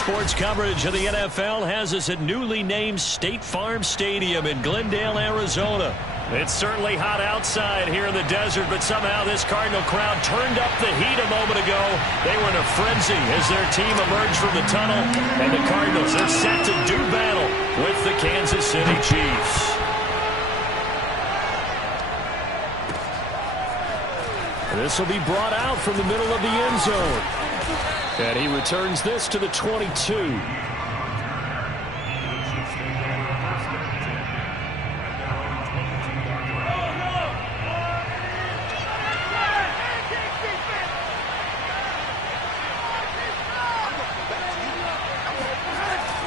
Sports coverage of the NFL has us at newly named State Farm Stadium in Glendale, Arizona. It's certainly hot outside here in the desert, but somehow this Cardinal crowd turned up the heat a moment ago. They were in a frenzy as their team emerged from the tunnel, and the Cardinals are set to do battle with the Kansas City Chiefs. This will be brought out from the middle of the end zone. And he returns this to the 22.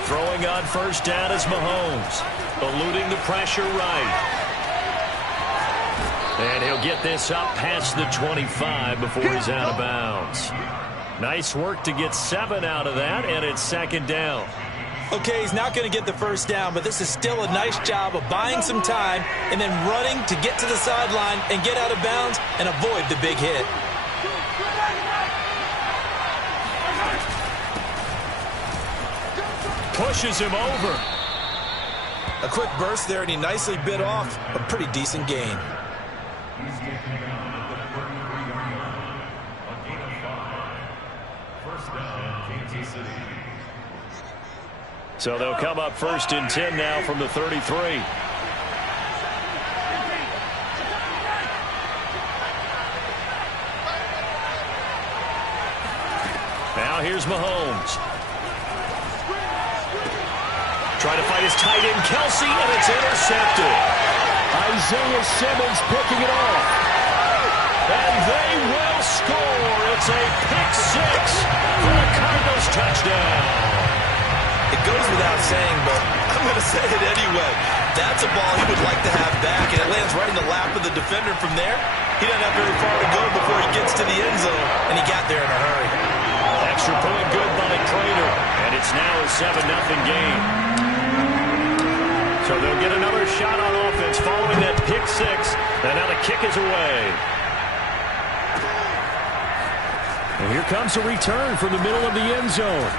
Throwing on first down is Mahomes, eluding the pressure right. And he'll get this up past the 25 before he's out of bounds. Nice work to get 7 out of that, and it's second down. Okay, he's not going to get the first down, but this is still a nice job of buying some time and then running to get to the sideline and get out of bounds and avoid the big hit. Pushes him over. A quick burst there, and he nicely bit off a pretty decent gain. So they'll come up first and 10 now from the 33. Now here's Mahomes. Trying to fight his tight end, Kelsey, and it's intercepted. Isaiah Simmons picking it off. And they will score. It's a pick 6 for the Cardinals touchdown. It goes without saying, but I'm going to say it anyway. That's a ball he would like to have back, and it lands right in the lap of the defender from there. He doesn't have very far to go before he gets to the end zone, and he got there in a hurry. Extra point good by Prater, and it's now a 7-0 game. So they'll get another shot on offense following that pick 6, and now the kick is away. And here comes a return from the middle of the end zone.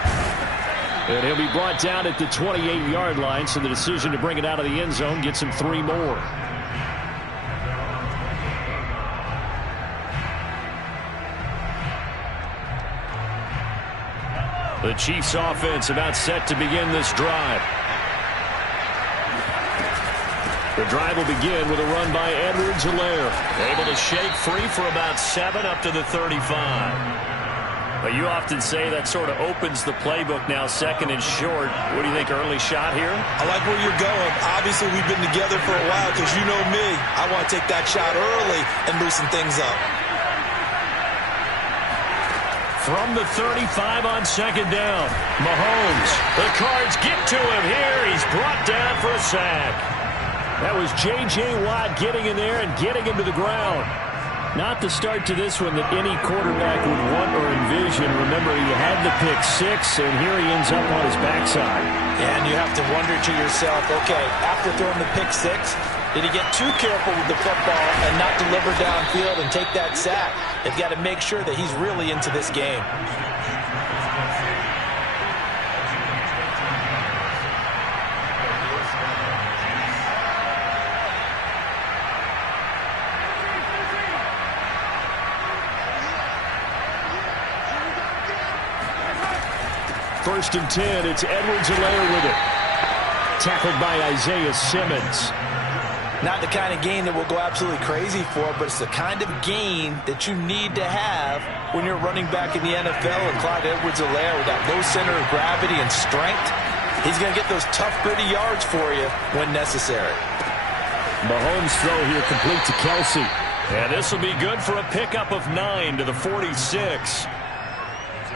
And he'll be brought down at the 28-yard line, so the decision to bring it out of the end zone gets him 3 more. The Chiefs offense about set to begin this drive. The drive will begin with a run by Edwards-Helaire. Able to shake free for about 7 up to the 35. But you often say that sort of opens the playbook now, second and short. What do you think, early shot here? I like where you're going. Obviously, we've been together for a while because you know me. I want to take that shot early and loosen things up. From the 35 on second down, Mahomes. The Cards get to him here. He's brought down for a sack. That was J.J. Watt getting in there and getting him to the ground. Not the start to this one that any quarterback would want or envision. Remember, he had the pick 6, and here he ends up on his backside. Yeah, and you have to wonder to yourself, okay, after throwing the pick 6, did he get too careful with the football and not deliver downfield and take that sack? They've got to make sure that he's really into this game. First and 10, it's Edwards-Helaire with it. Tackled by Isaiah Simmons. Not the kind of gain that we'll go absolutely crazy for, but it's the kind of gain that you need to have when you're running back in the NFL. And Clyde Edwards-Helaire with that low center of gravity and strength, he's going to get those tough, gritty yards for you when necessary. Mahomes' throw here complete to Kelsey. And this will be good for a pickup of 9 to the 46.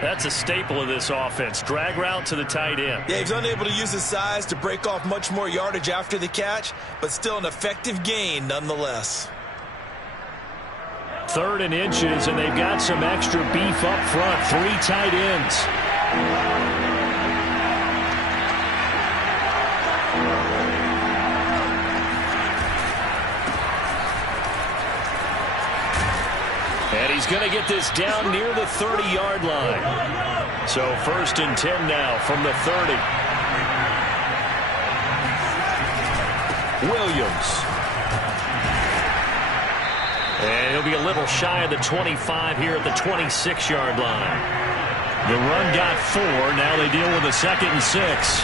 That's a staple of this offense. Drag route to the tight end. Yeah, he's unable to use his size to break off much more yardage after the catch, but still an effective gain nonetheless. 3rd and inches, and they've got some extra beef up front. 3 tight ends. And he's going to get this down near the 30-yard line. So 1st and 10 now from the 30. Williams. And he'll be a little shy of the 25 here at the 26-yard line. The run got 4. Now they deal with a 2nd and 6.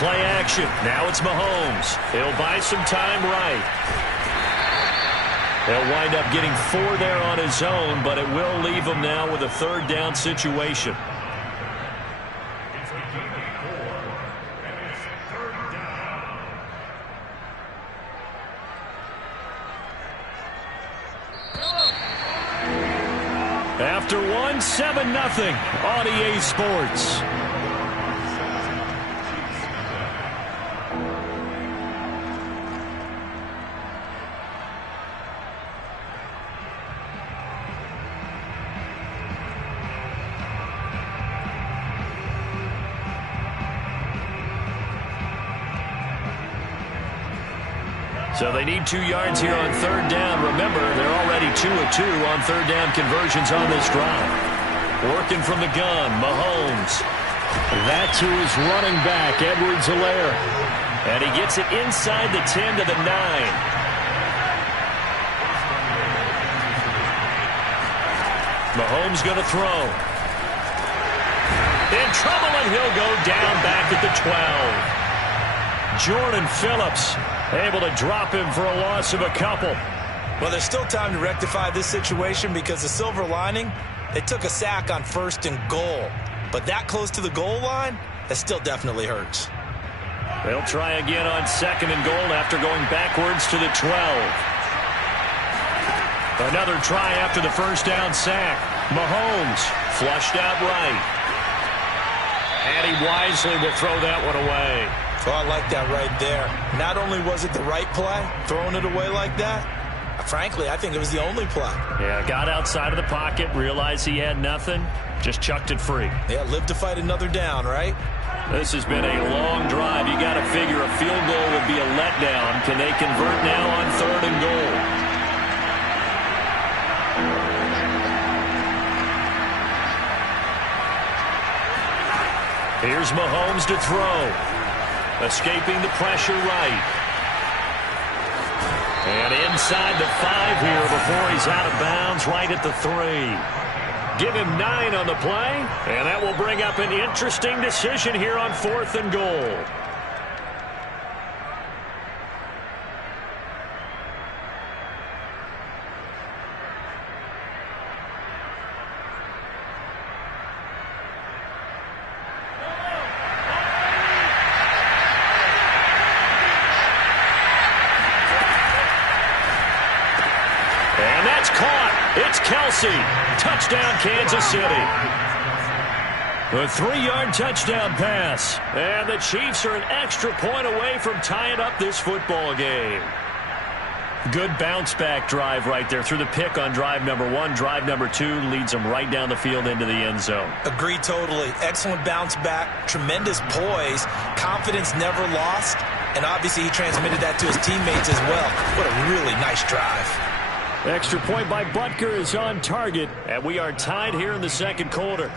Play action. Now it's Mahomes. He'll buy some time right. He'll wind up getting 4 there on his own, but it will leave him now with a 3rd down situation. After 1, 7-0 on EA Sports. So they need 2 yards here on 3rd down. Remember, they're already 2 of 2 on 3rd down conversions on this drive. Working from the gun, Mahomes. That's who is running back, Edwards-Helaire. And he gets it inside the 10 to the 9. Mahomes going to throw. In trouble, and he'll go down back at the 12. Jordan Phillips able to drop him for a loss of a couple. Well, there's still time to rectify this situation because the silver lining, they took a sack on 1st and goal. But that close to the goal line, that still definitely hurts. They'll try again on 2nd and goal after going backwards to the 12. Another try after the 1st down sack. Mahomes flushed out right. And he wisely will throw that one away. Oh, I like that right there. Not only was it the right play, throwing it away like that, frankly, I think it was the only play. Yeah, got outside of the pocket, realized he had nothing, just chucked it free. Yeah, live to fight another down, right? This has been a long drive. You got to figure a field goal would be a letdown. Can they convert now on 3rd and goal? Here's Mahomes to throw. Escaping the pressure right. And inside the 5 here before he's out of bounds right at the 3. Give him 9 on the play, and that will bring up an interesting decision here on 4th and goal. Touchdown, Kansas City. A 3-yard touchdown pass. And the Chiefs are an extra point away from tying up this football game. Good bounce-back drive right there through the pick on drive number 1. Drive number 2 leads them right down the field into the end zone. Agree totally. Excellent bounce back. Tremendous poise. Confidence never lost. And obviously he transmitted that to his teammates as well. What a really nice drive. Extra point by Butker is on target, and we are tied here in the 2nd quarter.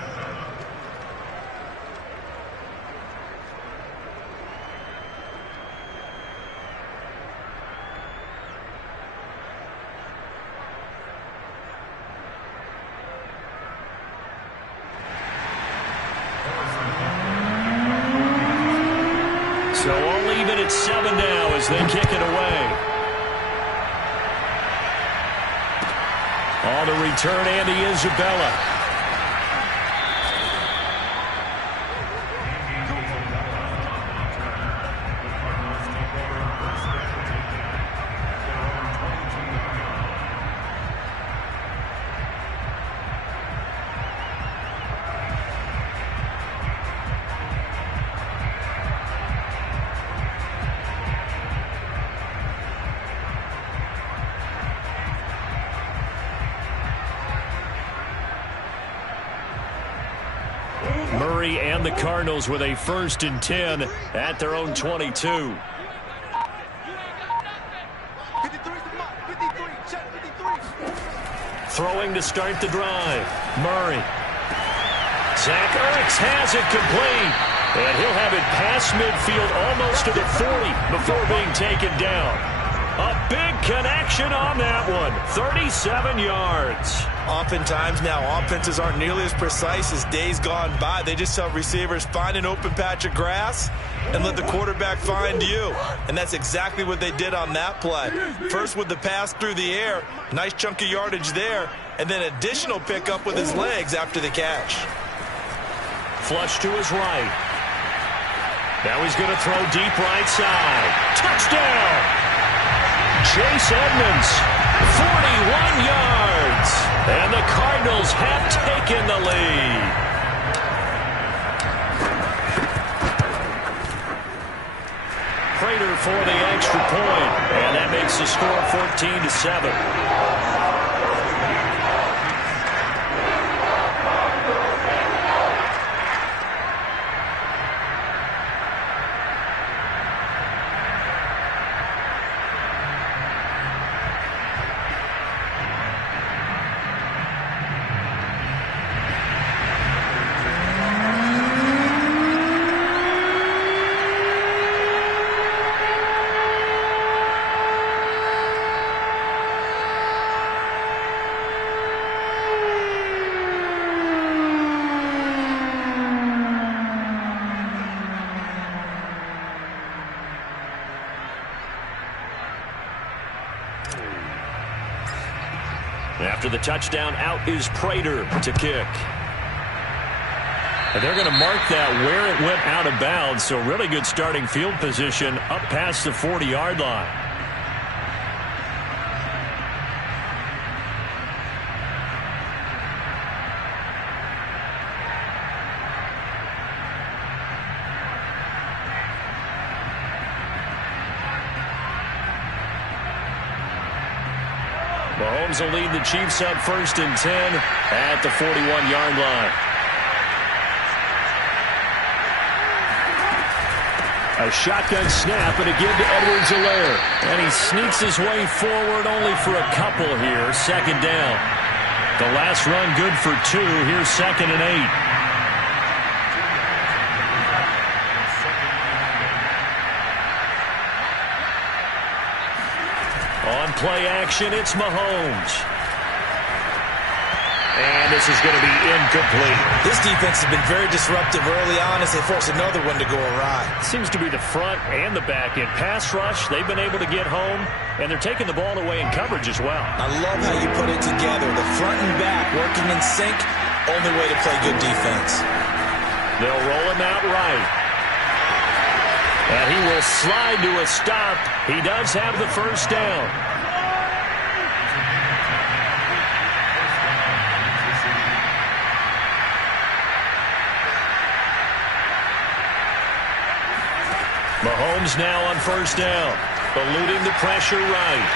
So all even at 7 now as they kick it away. On the return, Andy Isabella. Murray and the Cardinals with a 1st and 10 at their own 22. Throwing to start the drive. Murray. Zach Ertz has it complete. And he'll have it past midfield almost to the 40 before being taken down. A big connection on that one. 37 yards. Oftentimes now, offenses aren't nearly as precise as days gone by. They just tell receivers, find an open patch of grass and let the quarterback find you. And that's exactly what they did on that play. First with the pass through the air, nice chunk of yardage there, and then additional pickup with his legs after the catch. Flush to his right. Now he's going to throw deep right side. Touchdown! Chase Edmonds, 41 yards. And the Cardinals have taken the lead. Prater for the extra point. And that makes the score 14-7. After the touchdown, out is Prater to kick. And they're going to mark that where it went out of bounds, so really good starting field position up past the 40-yard line. Mahomes will lead the Chiefs up 1st and 10 at the 41-yard line. A shotgun snap and a give to Edwards-Helaire. And he sneaks his way forward only for a couple here. 2nd down. The last run good for 2. Here's 2nd and 8. On play action, it's Mahomes. And this is going to be incomplete. This defense has been very disruptive early on as they force another one to go awry. Seems to be the front and the back end. Pass rush, they've been able to get home, and they're taking the ball away in coverage as well. I love how you put it together. The front and back working in sync, only way to play good defense. They'll roll him out right. And he will slide to a stop. He does have the 1st down. Mahomes now on 1st down. Eluding the pressure right.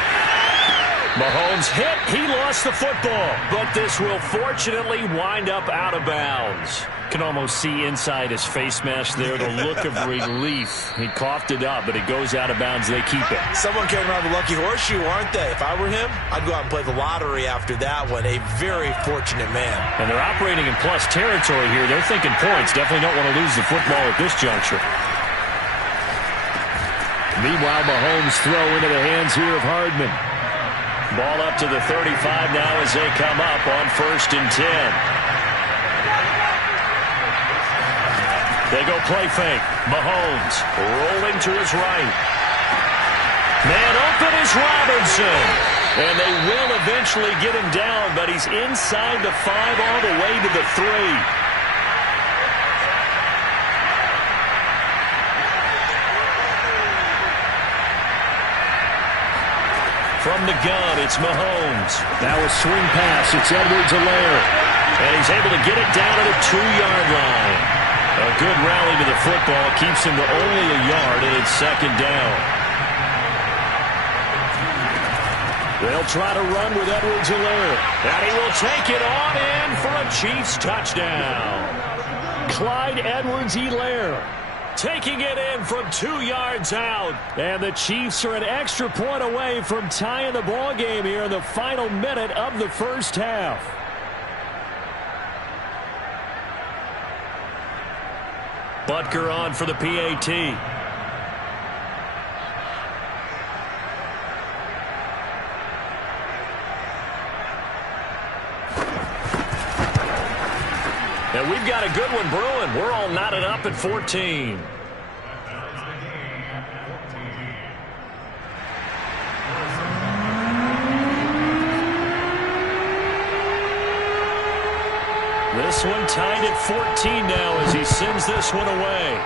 Mahomes hit. He lost the football. But this will fortunately wind up out of bounds. Can almost see inside his face mask there the look of relief. He coughed it up, but it goes out of bounds. They keep it. Someone came around the lucky horseshoe, aren't they? If I were him, I'd go out and play the lottery after that one. A very fortunate man. And they're operating in plus territory here. They're thinking points. Definitely don't want to lose the football at this juncture. Meanwhile, Mahomes throw into the hands here of Hardman. Ball up to the 35 now as they come up on 1st and 10. They go play fake. Mahomes rolling to his right. Man open is Robinson. And they will eventually get him down, but he's inside the 5 all the way to the 3. From the gun, it's Mahomes. Now a swing pass. It's Edwards-Helaire. And he's able to get it down to the 2-yard line. A good rally to the football. Keeps him to only a yard, and it's 2nd down. They'll try to run with Edwards-Helaire. And he will take it on in for a Chiefs touchdown. Clyde Edwards-Helaire. taking it in from 2 yards out. And the Chiefs are an extra point away from tying the ball game here in the final minute of the first half. Butker on for the PAT. And we've got a good one brewing. We're all knotted up at 14. This one tied at 14 now as he sends this one away.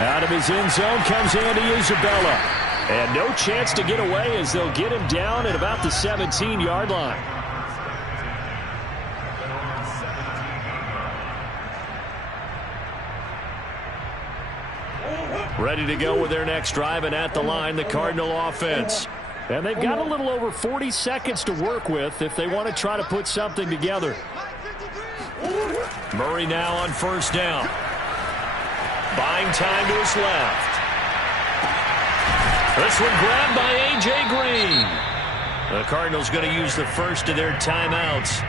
Out of his end zone comes Andy Isabella. And no chance to get away as they'll get him down at about the 17-yard line. Ready to go with their next drive, and at the line, the Cardinal offense. And they've got a little over 40 seconds to work with if they want to try to put something together. Murray now on first down. Buying time to his left. This one grabbed by A.J. Green. The Cardinals going to use the first of their timeouts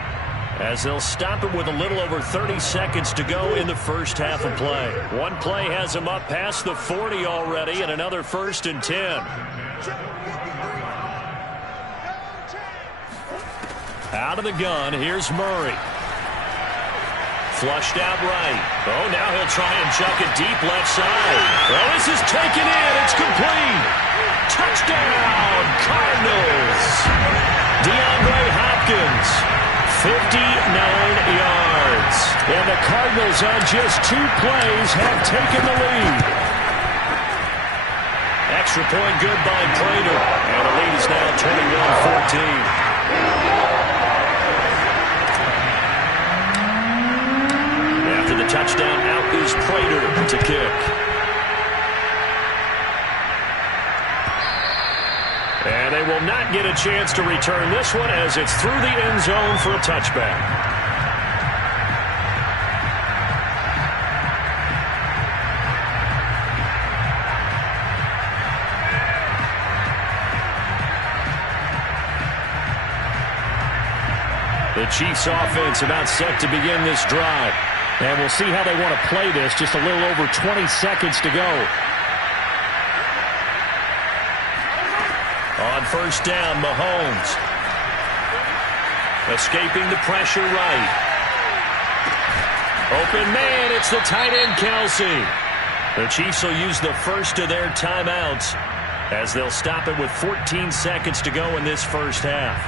as they'll stop it with a little over 30 seconds to go in the first half of play. One play has them up past the 40 already, and another 1st and 10. Out of the gun, here's Murray. Flushed out right. Oh, now he'll try and chuck it deep left side. Well, this is taken in. It's complete. Touchdown, Cardinals. DeAndre Hopkins, 59 yards. And the Cardinals on just 2 plays have taken the lead. Extra point good by Prater. And the lead is now 21-14. After the touchdown, out is Prater to kick. And they will not get a chance to return this one as it's through the end zone for a touchback. The Chiefs offense about set to begin this drive. And we'll see how they want to play this. Just a little over 20 seconds to go. On first down, Mahomes. Escaping the pressure right. Open man, it's the tight end, Kelsey. The Chiefs will use the first of their timeouts as they'll stop it with 14 seconds to go in this first half.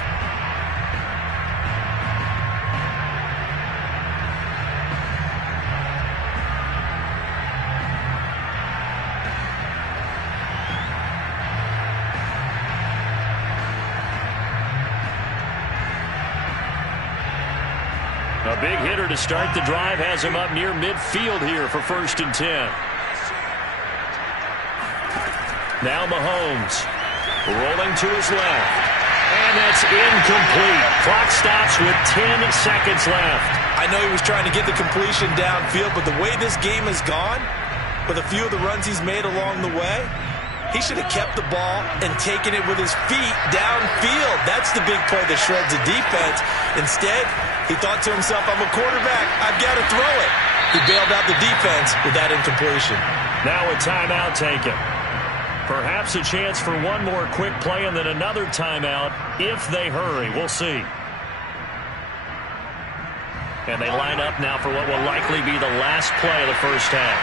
A big hitter to start the drive has him up near midfield here for 1st and 10. Now Mahomes rolling to his left. And that's incomplete. Clock stops with 10 seconds left. I know he was trying to get the completion downfield, but the way this game has gone, with a few of the runs he's made along the way, he should have kept the ball and taken it with his feet downfield. That's the big play that shreds the defense. Instead, he thought to himself, I'm a quarterback. I've got to throw it. He bailed out the defense with that incompletion. Now a timeout taken. Perhaps a chance for one more quick play and then another timeout if they hurry. We'll see. And they line up now for what will likely be the last play of the first half.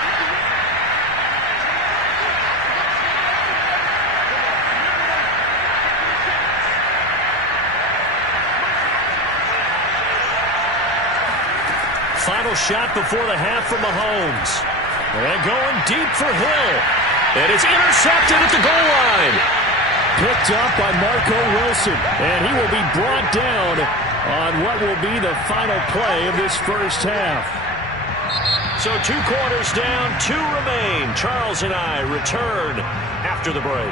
Final shot before the half from Mahomes. And going deep for Hill. And it's intercepted at the goal line. Picked up by Marco Wilson. And he will be brought down on what will be the final play of this first half. So 2 quarters down, 2 remain. Charles and I return after the break.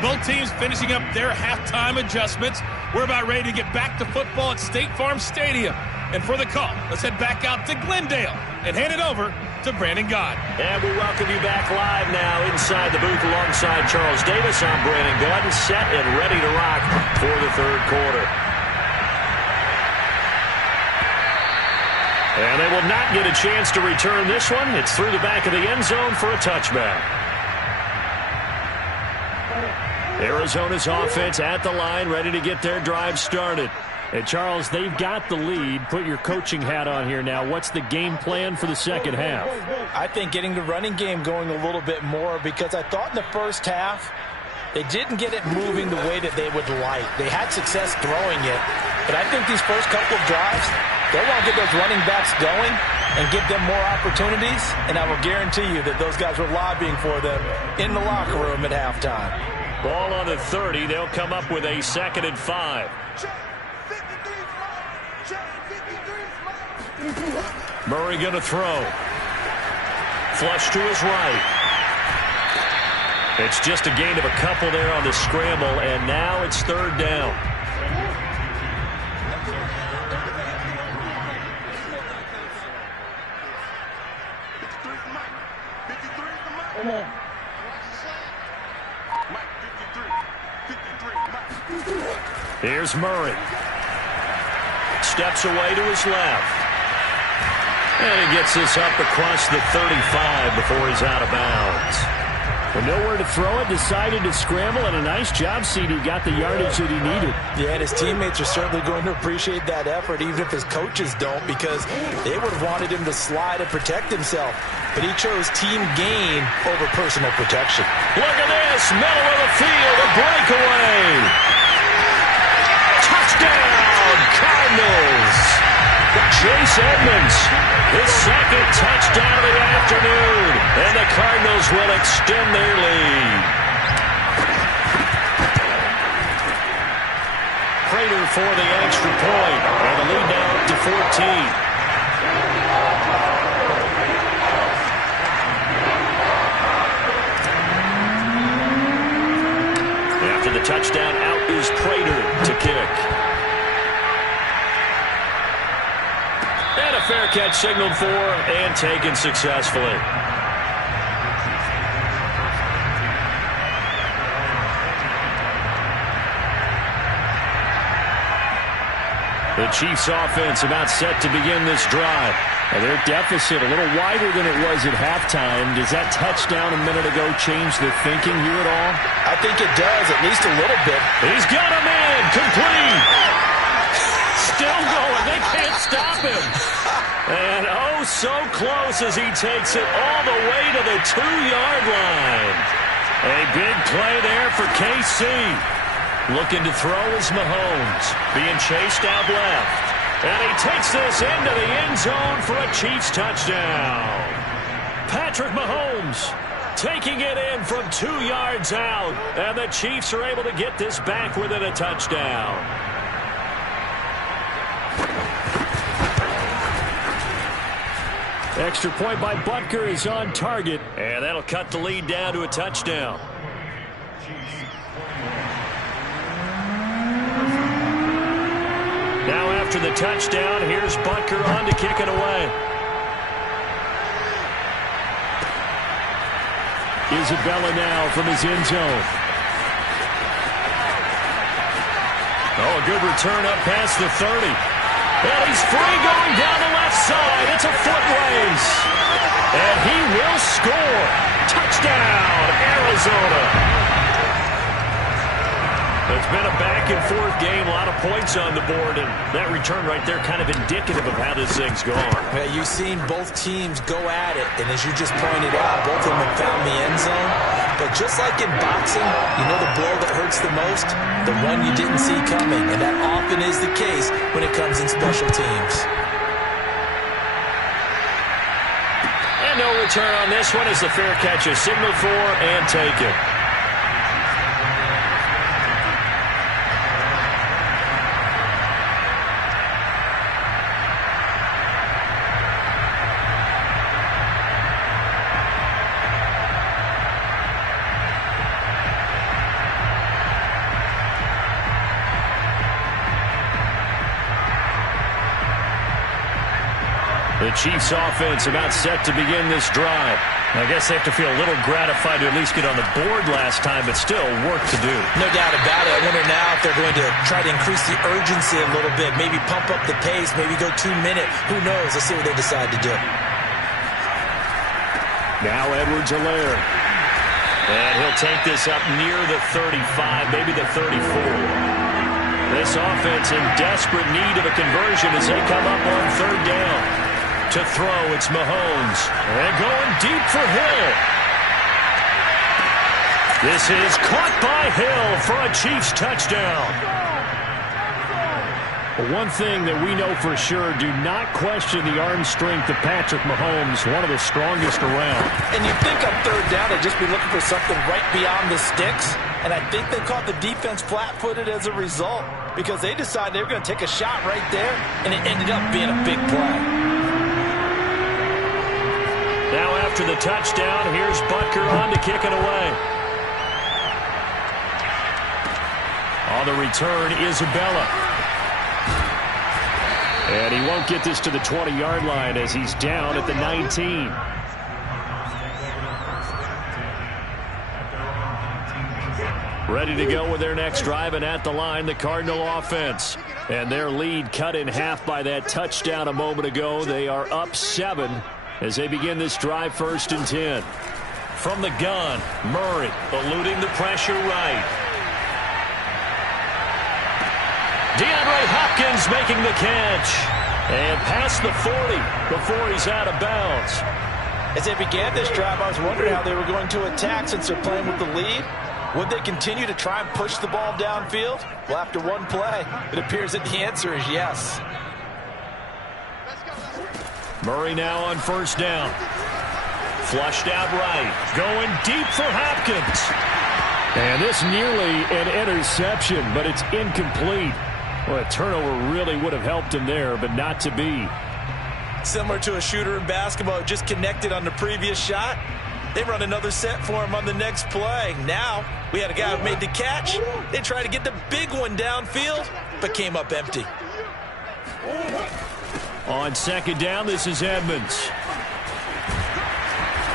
Both teams finishing up their halftime adjustments. We're about ready to get back to football at State Farm Stadium. And for the call, let's head back out to Glendale and hand it over to Brandon Gaud. And we welcome you back live now inside the booth alongside Charles Davis. I'm Brandon Gaud, set and ready to rock for the third quarter. And they will not get a chance to return this one. It's through the back of the end zone for a touchback. Arizona's offense at the line, ready to get their drive started. And Charles, they've got the lead. Put your coaching hat on here now. What's the game plan for the second half? I think getting the running game going a little bit more, because I thought in the first half they didn't get it moving the way that they would like. They had success throwing it, but I think these first couple of drives, they want to get those running backs going and give them more opportunities, and I will guarantee you that those guys were lobbying for them in the locker room at halftime. Ball on the 30. They'll come up with a 2nd and 5. Murray going to throw. Flush to his right. It's just a gain of a couple there on the scramble, and now it's 3rd down. Here's Murray. Steps away to his left. And he gets this up across the 35 before he's out of bounds. With nowhere to throw it, decided to scramble, and a nice job, CD. Got the yardage that he needed. Yeah, and his teammates are certainly going to appreciate that effort, even if his coaches don't, because they would have wanted him to slide and protect himself. But he chose team gain over personal protection. Look at this. Middle of the field, a breakaway. Touchdown, Cardinals. Chase Edmonds, his 2nd touchdown of the afternoon, and the Cardinals will extend their lead. Prater for the extra point, and the lead now up to 14. After the touchdown, out is Prater to kick. And a fair catch signaled for and taken successfully. The Chiefs' offense about set to begin this drive. And their deficit a little wider than it was at halftime. Does that touchdown a minute ago change the thinking here at all? I think it does, at least a little bit. He's got him in. Complete. Still going. They can't stop him. And oh, so close as he takes it all the way to the 2-yard line. A big play there for KC. Looking to throw is Mahomes. Being chased out left. And he takes this into the end zone for a Chiefs touchdown. Patrick Mahomes taking it in from 2 yards out. And the Chiefs are able to get this back within a touchdown. Extra point by Butker is on target. And that'll cut the lead down to a touchdown. Now after the touchdown, here's Butker on to kick it away. Isabella now from his end zone. Oh, a good return up past the 30. And he's free going down the left side. It's a foot race. And he will score. Touchdown, Arizona. It's been a back-and-forth game, a lot of points on the board, and that return right there kind of indicative of how this thing's gone. Yeah, you've seen both teams go at it, and as you just pointed out, both of them have found the end zone. But just like in boxing, you know the blow that hurts the most? The one you didn't see coming, and that often is the case when it comes in special teams. And no return on this one as the fair catch is signaled for and taken. The Chiefs offense about set to begin this drive. I guess they have to feel a little gratified to at least get on the board last time, but still work to do. No doubt about it. I wonder now if they're going to try to increase the urgency a little bit, maybe pump up the pace, maybe go 2-minute. Who knows? Let's see what they decide to do. Now Edwards-Helaire. And he'll take this up near the 35, maybe the 34. This offense in desperate need of a conversion as they come up on third down. To throw, it's Mahomes. And going deep for Hill. This is caught by Hill for a Chiefs touchdown. Well, one thing that we know for sure, do not question the arm strength of Patrick Mahomes, one of the strongest around. And you think on third down they'd just be looking for something right beyond the sticks. And I think they caught the defense flat-footed as a result because they decided they were going to take a shot right there, and it ended up being a big play. Now after the touchdown, here's Butker on to kick it away. On the return, Isabella. And he won't get this to the 20-yard line as he's down at the 19. Ready to go with their next drive, and at the line, the Cardinal offense. And their lead cut in half by that touchdown a moment ago. They are up 7 as they begin this drive, 1st and 10. From the gun, Murray eluding the pressure right. DeAndre Hopkins making the catch. And past the 40 before he's out of bounds. As they began this drive, I was wondering how they were going to attack since they're playing with the lead. Would they continue to try and push the ball downfield? Well, after one play, it appears that the answer is yes. Murray now on 1st down. Flushed out right. Going deep for Hopkins. And this nearly an interception, but it's incomplete. Well, a turnover really would have helped him there, but not to be. Similar to a shooter in basketball who just connected on the previous shot. They run another set for him on the next play. Now, we had a guy who made the catch. They tried to get the big one downfield, but came up empty. On 2nd down, this is Edmonds.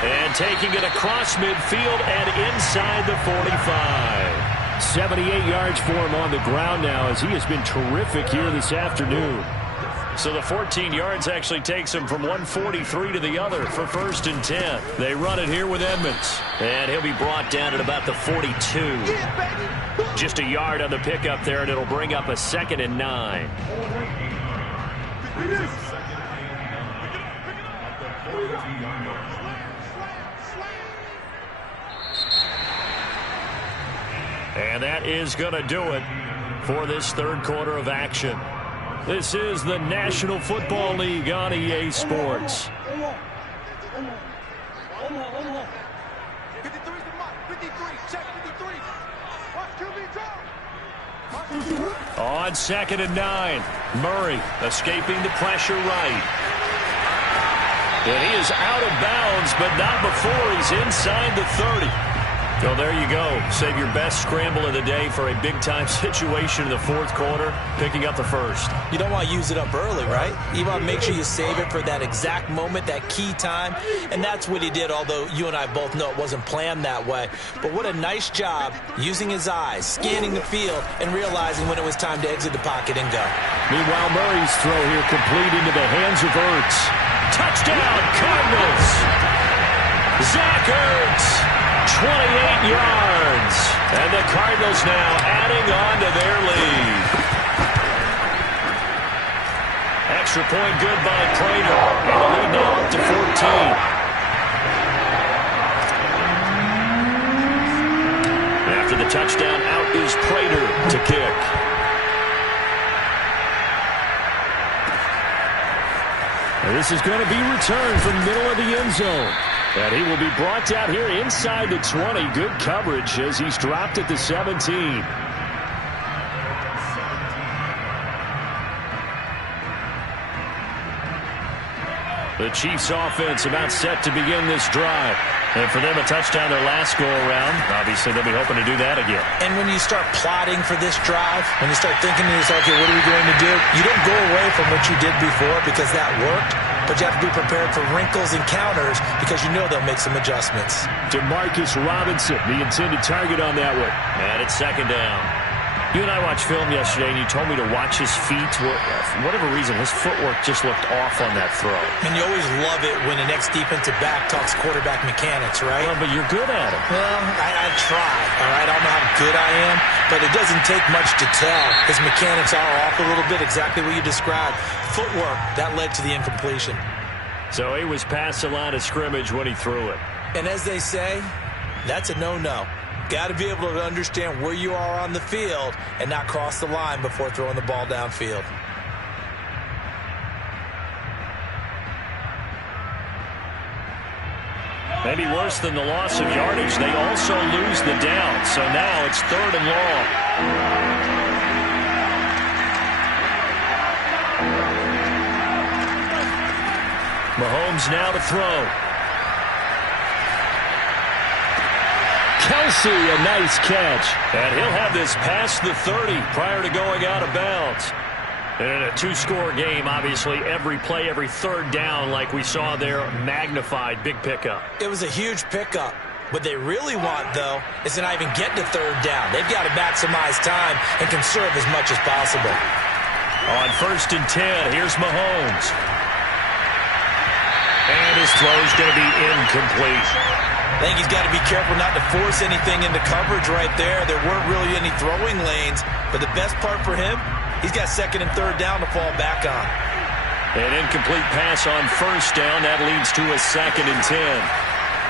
And taking it across midfield and inside the 45. 78 yards for him on the ground now as he has been terrific here this afternoon. So the 14 yards actually takes him from 143 to the other for 1st and 10. They run it here with Edmonds. And he'll be brought down at about the 42. Just a yard on the pickup there, and it'll bring up a 2nd and 9. And that is going to do it for this 3rd quarter of action. This is the National Football League on EA Sports. On 2nd and 9, Murray escaping the pressure right. And he is out of bounds, but not before he's inside the 30. So there you go. Save your best scramble of the day for a big-time situation in the 4th quarter, picking up the 1st. You don't want to use it up early, right? You want to make sure you save it for that exact moment, that key time. And that's what he did, although you and I both know it wasn't planned that way. But what a nice job using his eyes, scanning the field, and realizing when it was time to exit the pocket and go. Meanwhile, Murray's throw here complete into the hands of Ertz. Touchdown, Cardinals! Zach Ertz! 28 yards. And the Cardinals now adding on to their lead. Extra point good by Prater. And the lead now up to 14. After the touchdown, out is Prater to kick. And this is going to be returned from the middle of the end zone. And he will be brought down here inside the 20. Good coverage as he's dropped at the 17. The Chiefs offense about set to begin this drive. And for them, a touchdown their last go-around. Obviously, they'll be hoping to do that again. And when you start plotting for this drive, when you start thinking to yourself, okay, what are we going to do? You don't go away from what you did before because that worked. but you have to be prepared for wrinkles and counters because you know they'll make some adjustments. Demarcus Robinson, the intended target on that one. And it's second down. You and I watched film yesterday, and you told me to watch his feet. For whatever reason, his footwork just looked off on that throw. And you always love it when the next defensive back talks quarterback mechanics, right? Well, but you're good at it. Well, I try, all right? I don't know how good I am, but it doesn't take much to tell. His mechanics are off a little bit, exactly what you described. Footwork, that led to the incompletion. So he was past the line of scrimmage when he threw it. And as they say, that's a no-no. Got to be able to understand where you are on the field and not cross the line before throwing the ball downfield. Maybe worse than the loss of yardage, they also lose the down. So now it's 3rd and long. Mahomes now to throw. Kelsey, a nice catch. And he'll have this past the 30 prior to going out of bounds. And in a 2-score game, obviously, every play, every 3rd down, like we saw there, magnified. Big pickup. It was a huge pickup. What they really want, though, is to not even get to 3rd down. They've got to maximize time and conserve as much as possible. On 1st and 10, here's Mahomes. And his throw's going to be incomplete. I think he's got to be careful not to force anything into coverage right there. There weren't really any throwing lanes, but the best part for him, he's got 2nd and 3rd down to fall back on. An incomplete pass on 1st down. That leads to a 2nd and 10.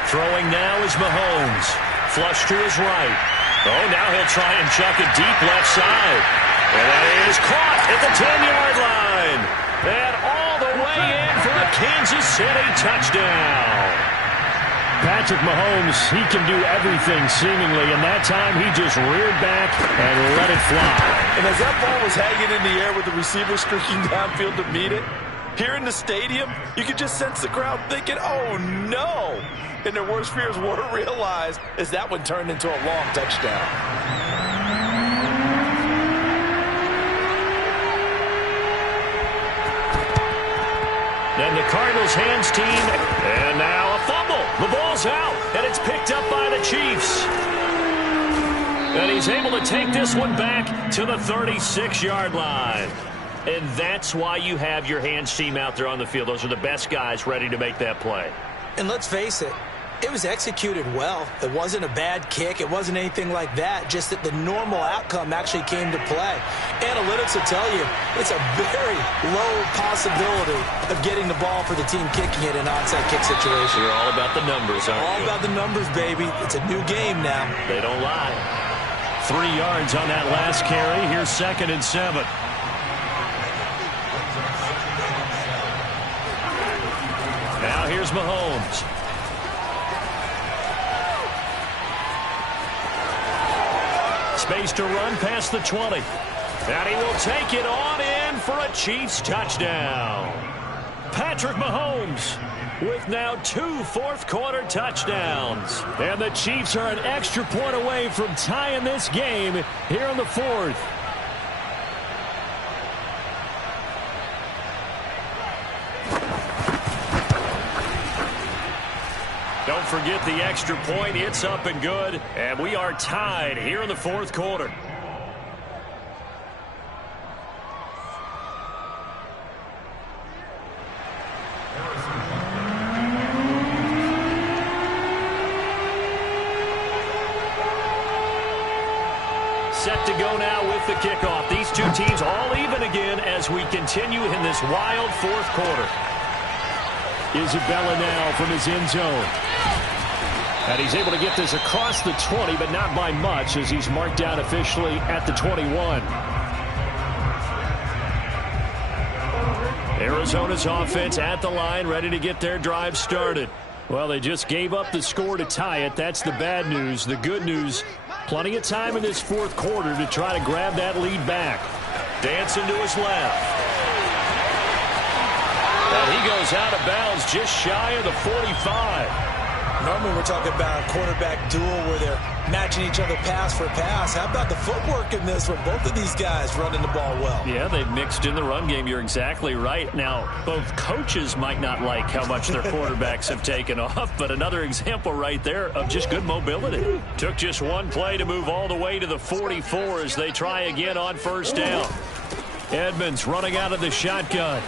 Throwing now is Mahomes. Flush to his right. Oh, now he'll try and chuck it deep left side. And that is caught at the 10-yard line. And all the way in for a Kansas City touchdown. Patrick Mahomes, he can do everything seemingly, and that time he just reared back and let it fly. And as that ball was hanging in the air with the receiver streaking downfield to meet it, here in the stadium, you could just sense the crowd thinking, oh no! And their worst fears were realized as that one turned into a long touchdown. Then the Cardinals hands team, and now a fumble. The ball's out, and it's picked up by the Chiefs. And he's able to take this one back to the 36-yard line. And that's why you have your hands team out there on the field. Those are the best guys ready to make that play. And let's face it, it was executed well. It wasn't a bad kick. It wasn't anything like that. Just that the normal outcome actually came to play. Analytics will tell you it's a very low possibility of getting the ball for the team kicking it in an onside kick situation. You're all about the numbers, aren't you? All about the numbers, baby. It's a new game now. They don't lie. 3 yards on that last carry. Here's 2nd and 7. Now here's Mahomes. Space to run past the 20. And he will take it on in for a Chiefs touchdown. Patrick Mahomes with now 2 fourth-quarter touchdowns. And the Chiefs are an extra point away from tying this game here in the 4th. Don't forget the extra point. It's up and good. And we are tied here in the 4th quarter. Set to go now with the kickoff. These two teams all even again as we continue in this wild 4th quarter. Isabella now from his end zone. And he's able to get this across the 20, but not by much as he's marked down officially at the 21. Arizona's offense at the line, ready to get their drive started. Well, they just gave up the score to tie it. That's the bad news. The good news, plenty of time in this 4th quarter to try to grab that lead back. Dancing to his left. And he goes out of bounds just shy of the 45. Normally we're talking about a quarterback duel where they're matching each other pass for pass. How about the footwork in this one? Both of these guys running the ball well. Yeah, they've mixed in the run game. You're exactly right. Now, both coaches might not like how much their quarterbacks have taken off, but another example right there of just good mobility. Took just one play to move all the way to the 44 as they try again on first down. Edmonds running out of the shotgun.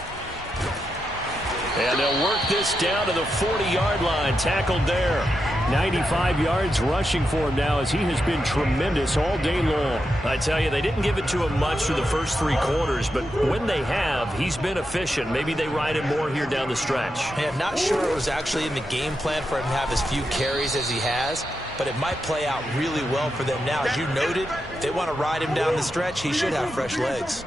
And they'll work this down to the 40-yard line. Tackled there. 95 yards rushing for him now as he has been tremendous all day long. I tell you, they didn't give it to him much through the first 3 quarters, but when they have, he's been efficient. Maybe they ride him more here down the stretch. Hey, I'm not sure it was actually in the game plan for him to have as few carries as he has, but it might play out really well for them now. As you noted, if they want to ride him down the stretch, he should have fresh legs.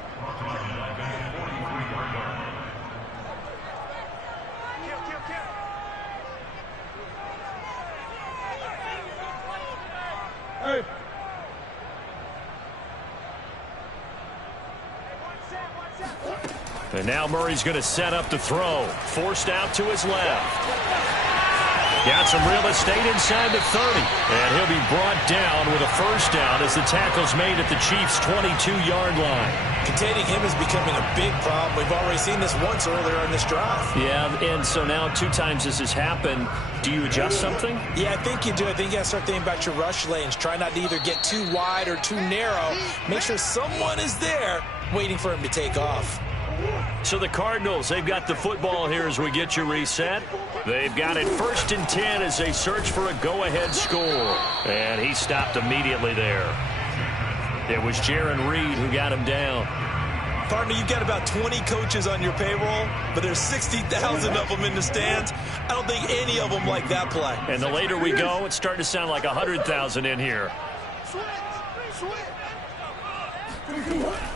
And now Murray's going to set up the throw. Forced out to his left. Got some real estate inside the 30. And he'll be brought down with a first down as the tackle's made at the Chiefs' 22-yard line. Containing him is becoming a big problem. We've already seen this once earlier in this drive. Yeah, and so now 2 times this has happened. Do you adjust something? Yeah, I think you do. I think you got to start thinking about your rush lanes. Try not to either get too wide or too narrow. Make sure someone is there waiting for him to take off. So the Cardinals, they've got the football here as we get you reset. They've got it 1st and 10 as they search for a go-ahead score. And he stopped immediately there. It was Jaron Reed who got him down. Partner, you've got about 20 coaches on your payroll, but there's 60,000 of them in the stands. I don't think any of them like that play. And the later we go, it's starting to sound like 100,000 in here.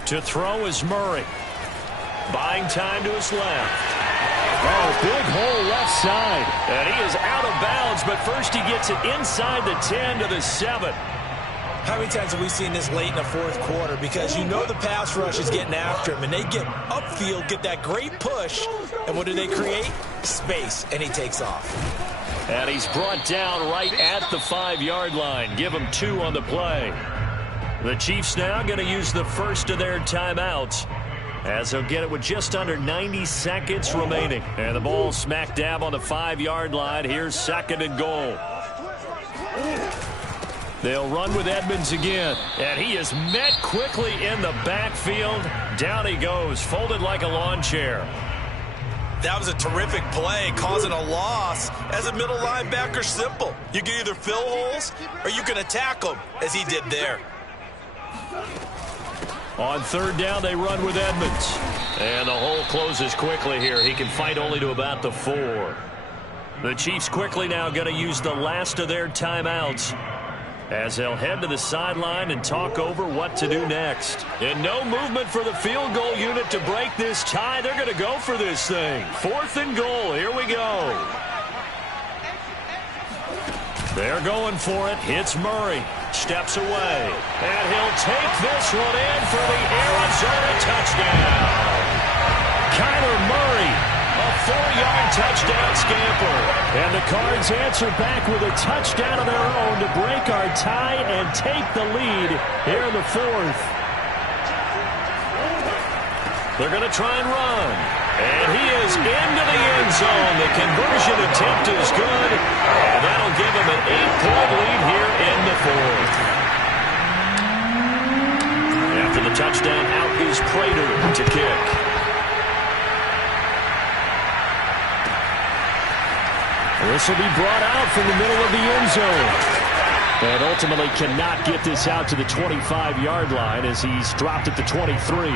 To throw is Murray. Buying time to his left. Oh, big hole left side. And he is out of bounds, but first he gets it inside the 10 to the 7. How many times have we seen this late in the 4th quarter? Because you know the pass rush is getting after him, and they get upfield, get that great push, and what do they create? Space, and he takes off. And he's brought down right at the 5-yard line. Give him 2 on the play. The Chiefs now going to use the first of their timeouts, as they'll get it with just under 90 seconds remaining. And the ball smack dab on the 5-yard line. Here's 2nd and goal. They'll run with Edmonds again. And he is met quickly in the backfield. Down he goes, folded like a lawn chair. That was a terrific play, causing a loss. As a middle linebacker, simple. You can either fill holes or you can attack them, as he did there. On 3rd down, they run with Edmonds. And the hole closes quickly here. He can fight only to about the 4. The Chiefs quickly now going to use the last of their timeouts, as they'll head to the sideline and talk over what to do next. And no movement for the field goal unit to break this tie. They're going to go for this thing. 4th and goal. Here we go. They're going for it. Hits Murray. Steps away. And he'll take this one in for the Arizona touchdown. Kyler Murray, a 4-yard touchdown scamper. And the Cards answer back with a touchdown of their own to break our tie and take the lead here in the 4th. They're going to try and run. And he is into the end zone. The conversion attempt is good. And that'll give him an 8-point lead here in the 4th. After the touchdown, out is Prater to kick. This will be brought out from the middle of the end zone. And ultimately cannot get this out to the 25-yard line as he's dropped at the 23.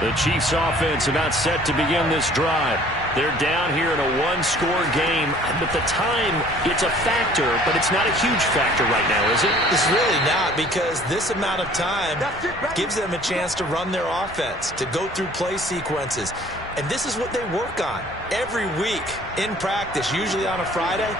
The Chiefs offense about set to begin this drive. They're down here in a 1-score game, but the time, it's a factor, but it's not a huge factor right now, is it? It's really not, because this amount of time gives them a chance to run their offense, to go through play sequences. And this is what they work on every week in practice, usually on a Friday.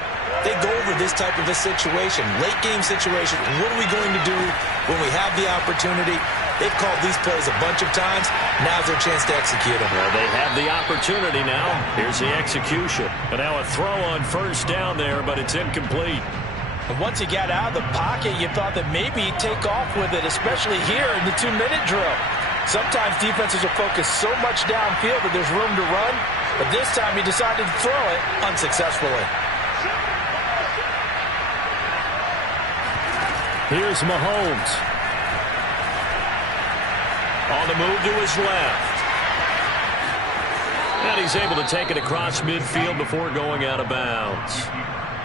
They go over this type of a situation, late game situation. What are we going to do when we have the opportunity? They've called these plays a bunch of times. Now's their chance to execute them. Well, they have the opportunity now. Here's the execution. And now a throw on first down there, but it's incomplete. And once he got out of the pocket, you thought that maybe he'd take off with it, especially here in the 2-minute drill. Sometimes defenses are focused so much downfield that there's room to run, but this time he decided to throw it unsuccessfully. Here's Mahomes. On the move to his left. And he's able to take it across midfield before going out of bounds.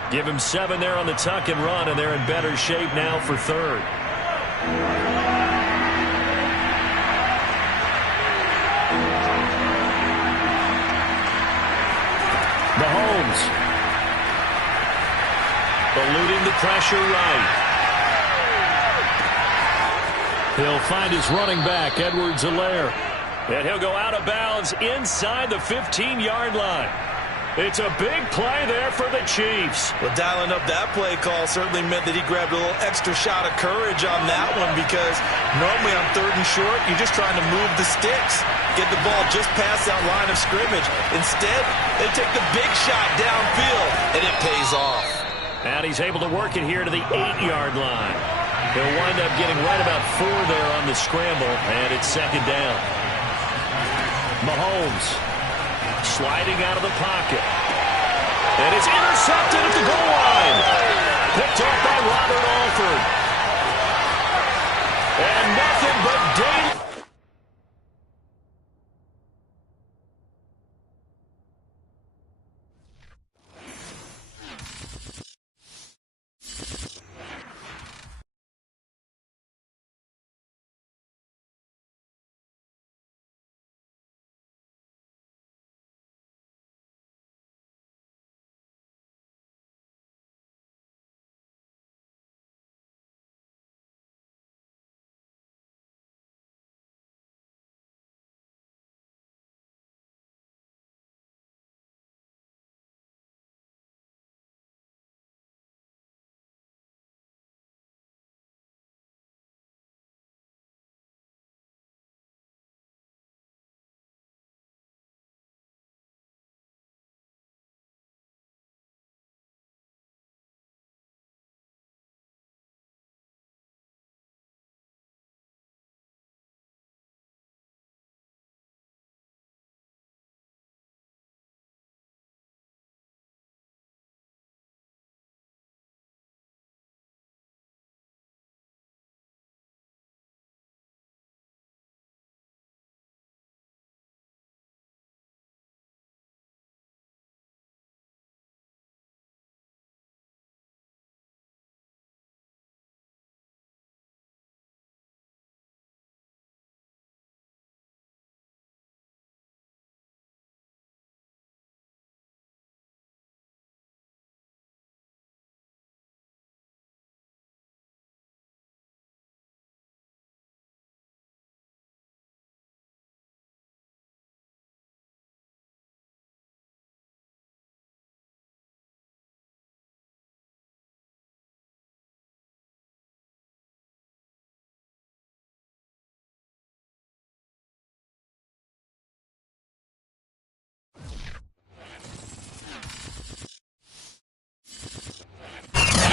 Give him 7 there on the tuck and run, and they're in better shape now for third. Mahomes. Eluding the pressure right. He'll find his running back, Edwards-Helaire. And he'll go out of bounds inside the 15-yard line. It's a big play there for the Chiefs. Well, dialing up that play call certainly meant that he grabbed a little extra shot of courage on that one, because normally on 3rd and short, you're just trying to move the sticks, get the ball just past that line of scrimmage. Instead, they take the big shot downfield, and it pays off. And he's able to work it here to the 8-yard line. He'll wind up getting right about 4 there on the scramble, and it's 2nd down. Mahomes sliding out of the pocket. And it's intercepted at the goal line. Picked off by Robert Alford. And nothing but danger.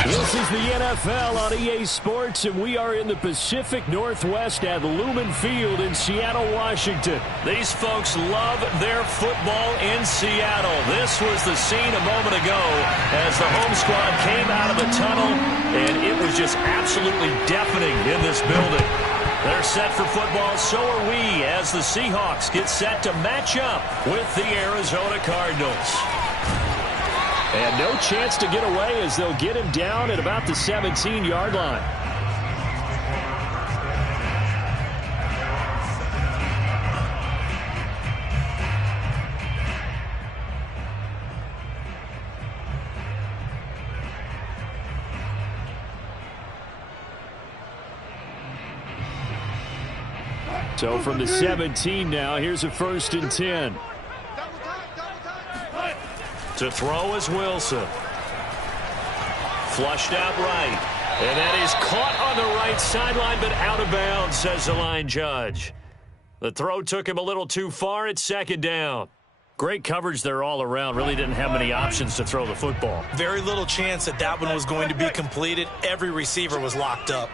This is the NFL on EA Sports, and we are in the Pacific Northwest at Lumen Field in Seattle, Washington. These folks love their football in Seattle. This was the scene a moment ago as the home squad came out of the tunnel, and it was just absolutely deafening in this building. They're set for football, so are we, as the Seahawks get set to match up with the Arizona Cardinals. And no chance to get away as they'll get him down at about the 17-yard line. So from the 17 now, here's a 1st and 10. To throw is Wilson. Flushed out right. And that is caught on the right sideline, but out of bounds, says the line judge. The throw took him a little too far. It's second down. Great coverage there all around. Really didn't have many options to throw the football. Very little chance that that one was going to be completed. Every receiver was locked up.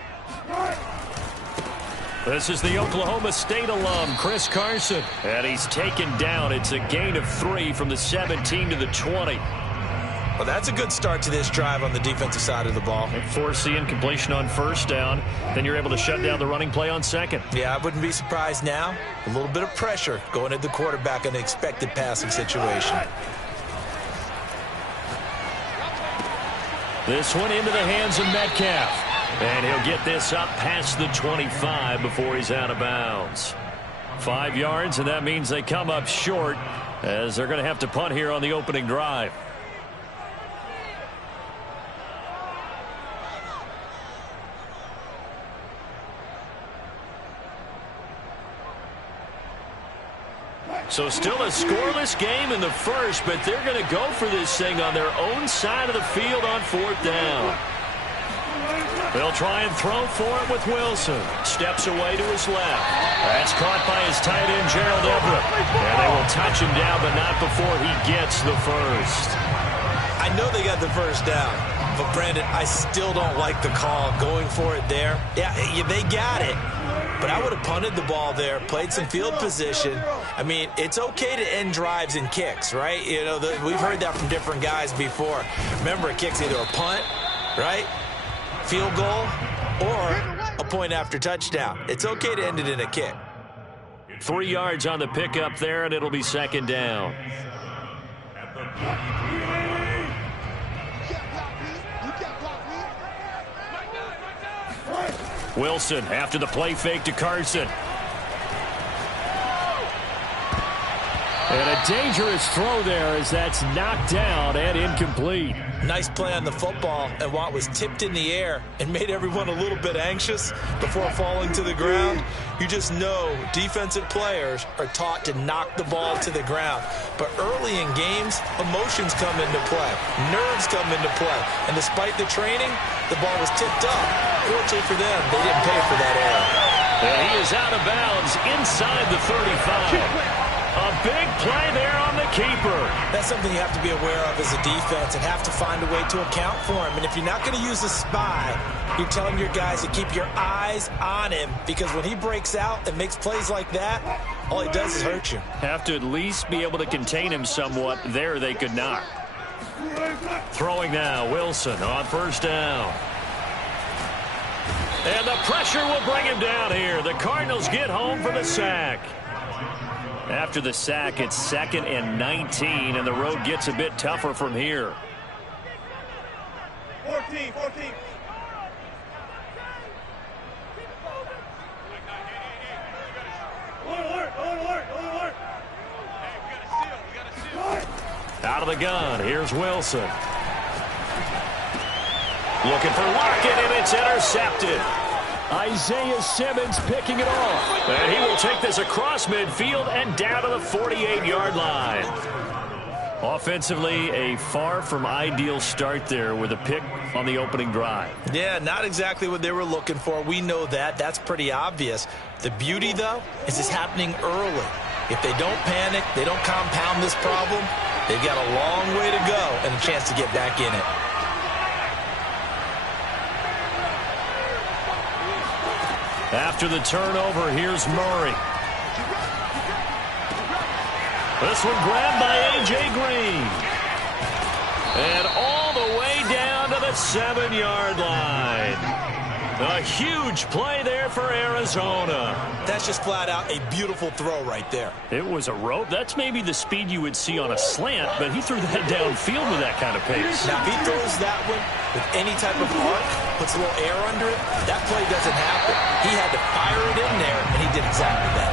This is the Oklahoma State alum, Chris Carson. And he's taken down. It's a gain of 3 from the 17 to the 20. Well, that's a good start to this drive on the defensive side of the ball. Force the incompletion on first down. Then you're able to shut down the running play on second. Yeah, I wouldn't be surprised now. A little bit of pressure going at the quarterback in an expected passing situation. This one into the hands of Metcalf. And he'll get this up past the 25 before he's out of bounds. 5 yards, and that means they come up short as they're going to have to punt here on the opening drive. So still a scoreless game in the first, but they're going to go for this thing on their own side of the field on 4th down. They'll try and throw for it with Wilson. Steps away to his left. That's caught by his tight end, Gerald Everett. And they will touch him down, but not before he gets the first. I know they got the first down, but Brandon, I still don't like the call going for it there. Yeah, they got it. But I would have punted the ball there, played some field position. I mean, it's okay to end drives and kicks, right? You know, we've heard that from different guys before. Remember, a kick's either a punt, right, field goal, or a point after touchdown. It's okay to end it in a kick. 3 yards on the pickup there, and it'll be second down. Wilson after the play fake to Carson. And a dangerous throw there as that's knocked down and incomplete. Nice play on the football, and while it was tipped in the air and made everyone a little bit anxious before falling to the ground, you just know defensive players are taught to knock the ball to the ground. But early in games, emotions come into play. Nerves come into play. And despite the training, the ball was tipped up. Fortunately for them, they didn't pay for that error. And he is out of bounds inside the 35. A big play there on the keeper. That's something you have to be aware of as a defense and have to find a way to account for him. And if you're not going to use a spy, you're telling your guys to keep your eyes on him, because when he breaks out and makes plays like that, all he does is hurt you. Have to at least be able to contain him somewhat. There they could not. Throwing now, Wilson on first down. And the pressure will bring him down here. The Cardinals get home for the sack. After the sack, it's 2nd and 19, and the road gets a bit tougher from here. 14. Out of the gun, here's Wilson. Looking for Lockett, and it's intercepted. Isaiah Simmons picking it off. And he will take this across midfield and down to the 48-yard line. Offensively, a far from ideal start there with a pick on the opening drive. Yeah, not exactly what they were looking for. We know that. That's pretty obvious. The beauty, though, is it's happening early. If they don't panic, they don't compound this problem, they've got a long way to go and a chance to get back in it. After the turnover, here's Murray. This one grabbed by A.J. Green. And all the way down to the 7-yard line. A huge play there for Arizona. That's just flat out a beautiful throw right there. It was a rope. That's maybe the speed you would see on a slant, but he threw that downfield with that kind of pace. Now, if he throws that one with any type of arc, puts a little air under it, that play doesn't happen. He had to fire it in there, and he did exactly that.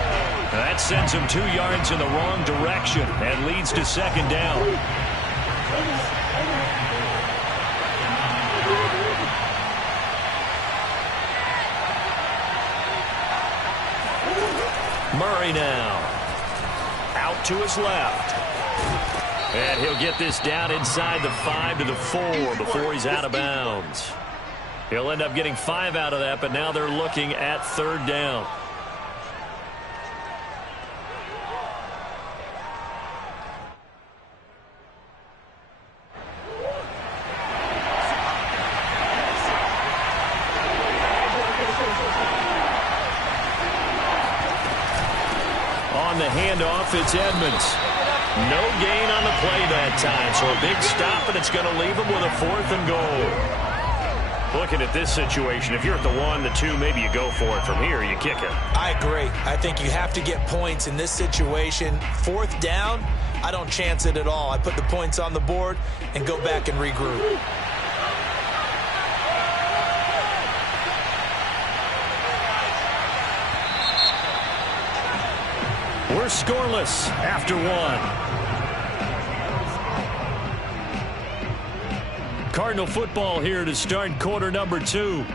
That sends him 2 yards in the wrong direction and leads to second down. Murray now. Out to his left. And he'll get this down inside the 5 to the 4 before he's out of bounds. He'll end up getting 5 out of that, but now they're looking at 3rd down. On the handoff, it's Edmonds. No gain on the play that time, so a big stop, and it's going to leave him with a 4th and goal. Looking at this situation, if you're at the 1, the 2, maybe you go for it. From here, you kick it. I agree. I think you have to get points in this situation. 4th down, I don't chance it at all. I put the points on the board and go back and regroup. We're scoreless after 1. Cardinal football here to start quarter number 2.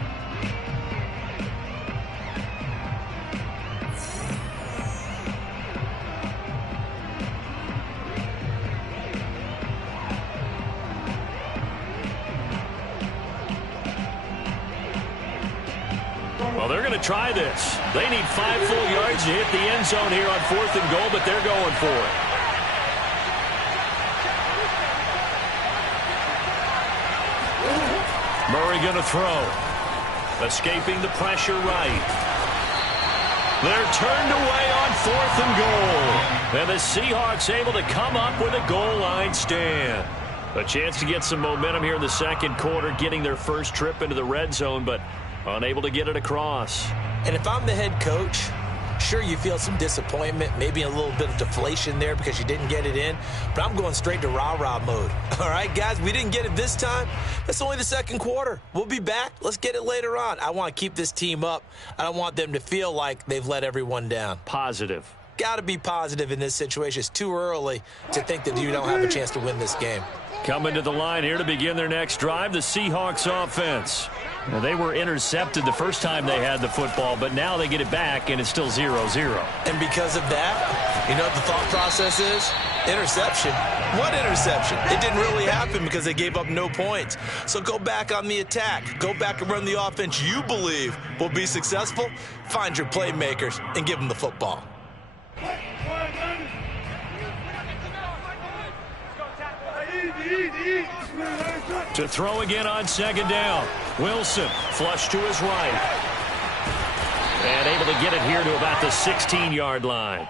Well, they're going to try this. They need 5 full yards to hit the end zone here on 4th and goal, but they're going for it. Murray going to throw. Escaping the pressure right. They're turned away on 4th and goal. And the Seahawks able to come up with a goal line stand. A chance to get some momentum here in the 2nd quarter, getting their first trip into the red zone, but unable to get it across. And if I'm the head coach, sure, you feel some disappointment, maybe a little bit of deflation there because you didn't get it in, but I'm going straight to rah-rah mode. All right, guys, we didn't get it this time. That's only the 2nd quarter. We'll be back. Let's get it later on. I want to keep this team up. I don't want them to feel like they've let everyone down. Positive. Got to be positive in this situation. It's too early to think that you don't have a chance to win this game. Coming to the line here to begin their next drive, the Seahawks offense. Now, they were intercepted the first time they had the football, but now they get it back, and it's still 0-0. And because of that, you know what the thought process is? Interception. What interception? It didn't really happen because they gave up no points. So go back on the attack. Go back and run the offense you believe will be successful. Find your playmakers and give them the football. To throw again on 2nd down. Wilson flush to his right. And able to get it here to about the 16-yard line.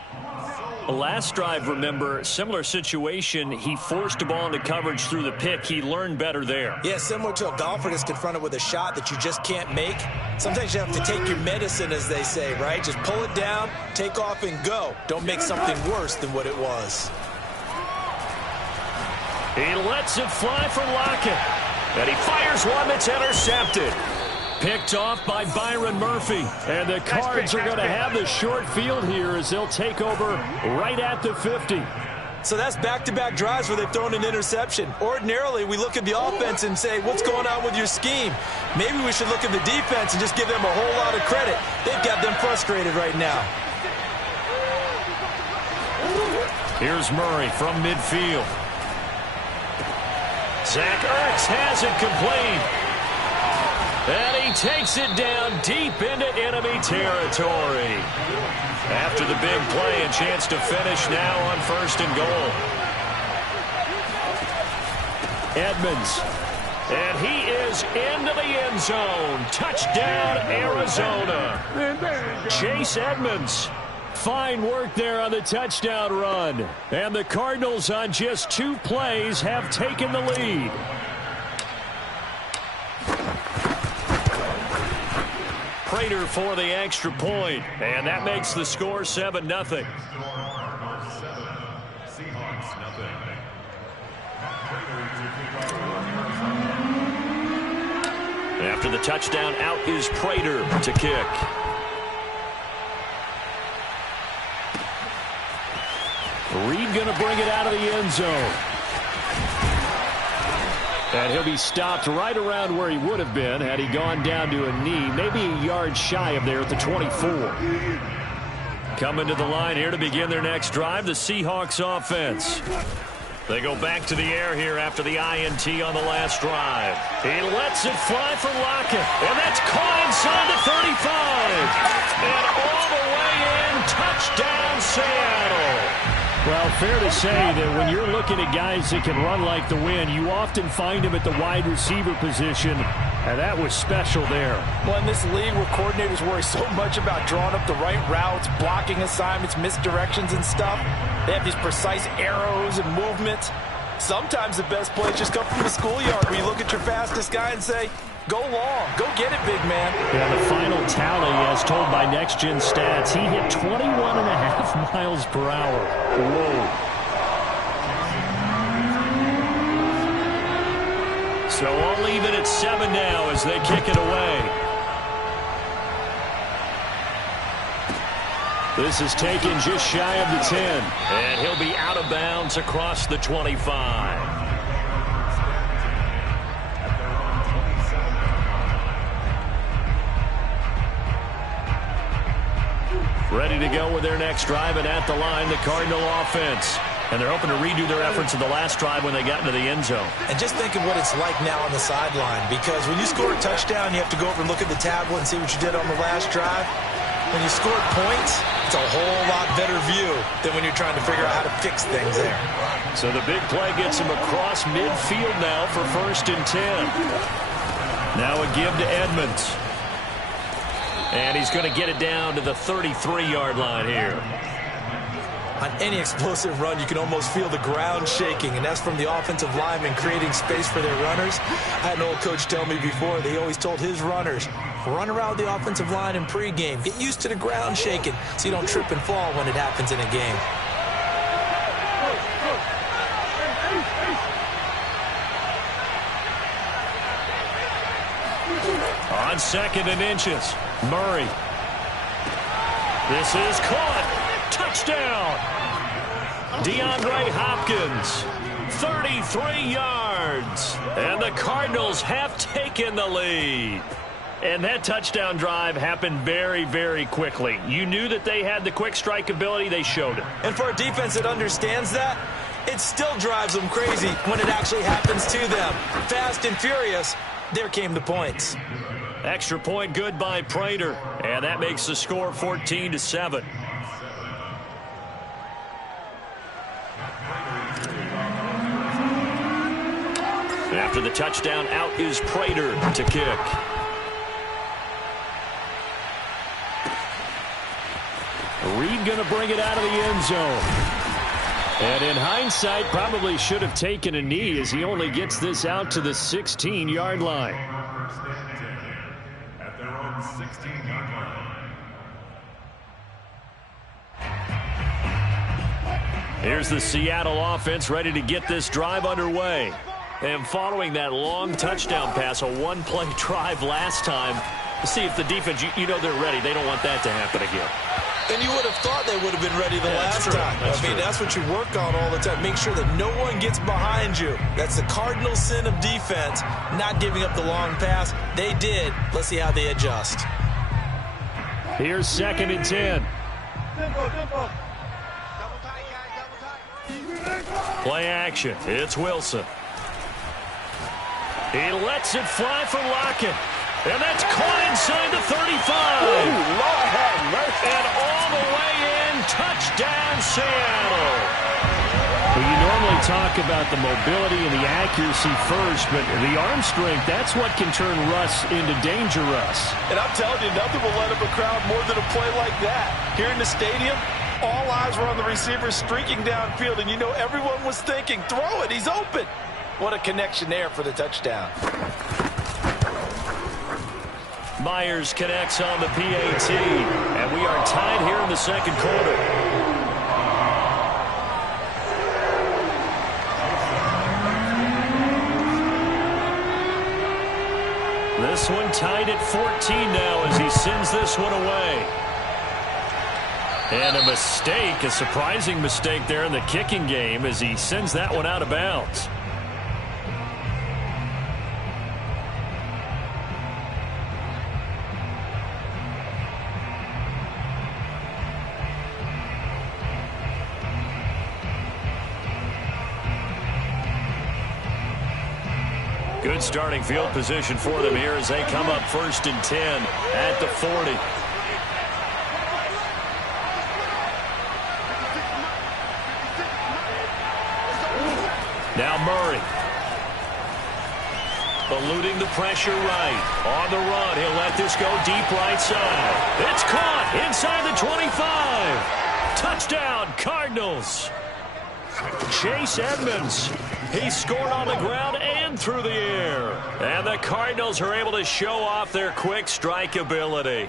Last drive, remember, similar situation. He forced the ball into coverage through the pick. He learned better there. Yeah, similar to a golfer that's confronted with a shot that you just can't make. Sometimes you have to take your medicine, as they say, right? Just pull it down, take off, and go. Don't make something worse than what it was. He lets it fly for Lockett. And he fires one that's intercepted. Picked off by Byron Murphy. And the Cards are going to have the short field here as they'll take over right at the 50. So that's back-to-back drives where they've thrown an interception. Ordinarily, we look at the offense and say, what's going on with your scheme? Maybe we should look at the defense and just give them a whole lot of credit. They've got them frustrated right now. Here's Murray from midfield. Zach Ertz has it complete. And he takes it down deep into enemy territory. After the big play, a chance to finish now on 1st and goal. Edmonds. And he is into the end zone. Touchdown, Arizona. Chase Edmonds. Fine work there on the touchdown run. And the Cardinals on just 2 plays have taken the lead. Prater for the extra point. And that makes the score 7-0. After the touchdown, out is Prater to kick. Reed going to bring it out of the end zone. And he'll be stopped right around where he would have been had he gone down to a knee, maybe a yard shy of there at the 24. Coming to the line here to begin their next drive, the Seahawks offense. They go back to the air here after the INT on the last drive. He lets it fly for Lockett, and that's caught inside the 35. And all the way in, touchdown Seattle. Well, fair to say that when you're looking at guys that can run like the wind, you often find them at the wide receiver position, and that was special there. Well, in this league where coordinators worry so much about drawing up the right routes, blocking assignments, misdirections and stuff, they have these precise arrows and movements. Sometimes the best plays just come from the schoolyard where you look at your fastest guy and say, go long, go get it, big man. Yeah, the final tally, as told by Next Gen Stats, he hit 21.5 miles per hour. Whoa. So all even at 7 now as they kick it away. This is taken just shy of the 10. And he'll be out of bounds across the 25. Ready to go with their next drive, and at the line, the Cardinal offense. And they're hoping to redo their efforts in the last drive when they got into the end zone. And just think of what it's like now on the sideline, because when you score a touchdown, you have to go over and look at the tablet and see what you did on the last drive. When you score points, it's a whole lot better view than when you're trying to figure out how to fix things there. So the big play gets him across midfield now for 1st and 10. Now a give to Edmonds. And he's going to get it down to the 33-yard line here. On any explosive run, you can almost feel the ground shaking, and that's from the offensive linemen creating space for their runners. I had an old coach tell me before, they always told his runners, run around the offensive line in pregame. Get used to the ground shaking so you don't trip and fall when it happens in a game. On 2nd and inches, Murray. This is caught. Touchdown. DeAndre Hopkins, 33 yards. And the Cardinals have taken the lead. And that touchdown drive happened very, very quickly. You knew that they had the quick strike ability. They showed it. And for a defense that understands that, it still drives them crazy when it actually happens to them. Fast and furious, there came the points. Extra point good by Prater. And that makes the score 14-7. After the touchdown, out is Prater to kick. Reed going to bring it out of the end zone. And in hindsight, probably should have taken a knee as he only gets this out to the 16-yard line. At their own 16-yard line. Here's the Seattle offense ready to get this drive underway. And following that long touchdown pass, a one-play drive last time, see if the defense, you know they're ready. They don't want that to happen again. And you would have thought they would have been ready the last time. That's what you work on all the time. Make sure that no one gets behind you. That's the cardinal sin of defense, not giving up the long pass. They did. Let's see how they adjust. Here's 2nd and 10. Play action. It's Wilson. He lets it fly for Lockett. And that's caught inside the 35. Ooh, Lord have mercy. And all the way in, touchdown Seattle. Well, you normally talk about the mobility and the accuracy first, but the arm strength, that's what can turn Russ into danger Russ. And I'm telling you, nothing will let up a crowd more than a play like that. Here in the stadium, all eyes were on the receiver streaking downfield, and you know everyone was thinking, throw it, he's open. What a connection there for the touchdown. Myers connects on the PAT, and we are tied here in the second quarter. This one tied at 14 now as he sends this one away. And a mistake, a surprising mistake there in the kicking game as he sends that one out of bounds. Good starting field position for them here as they come up 1st and 10 at the 40. Now Murray. Eluding the pressure right. On the run, he'll let this go deep right side. It's caught inside the 25. Touchdown, Cardinals. Chase Edmonds. He scored on the ground and through the air. And the Cardinals are able to show off their quick strike ability.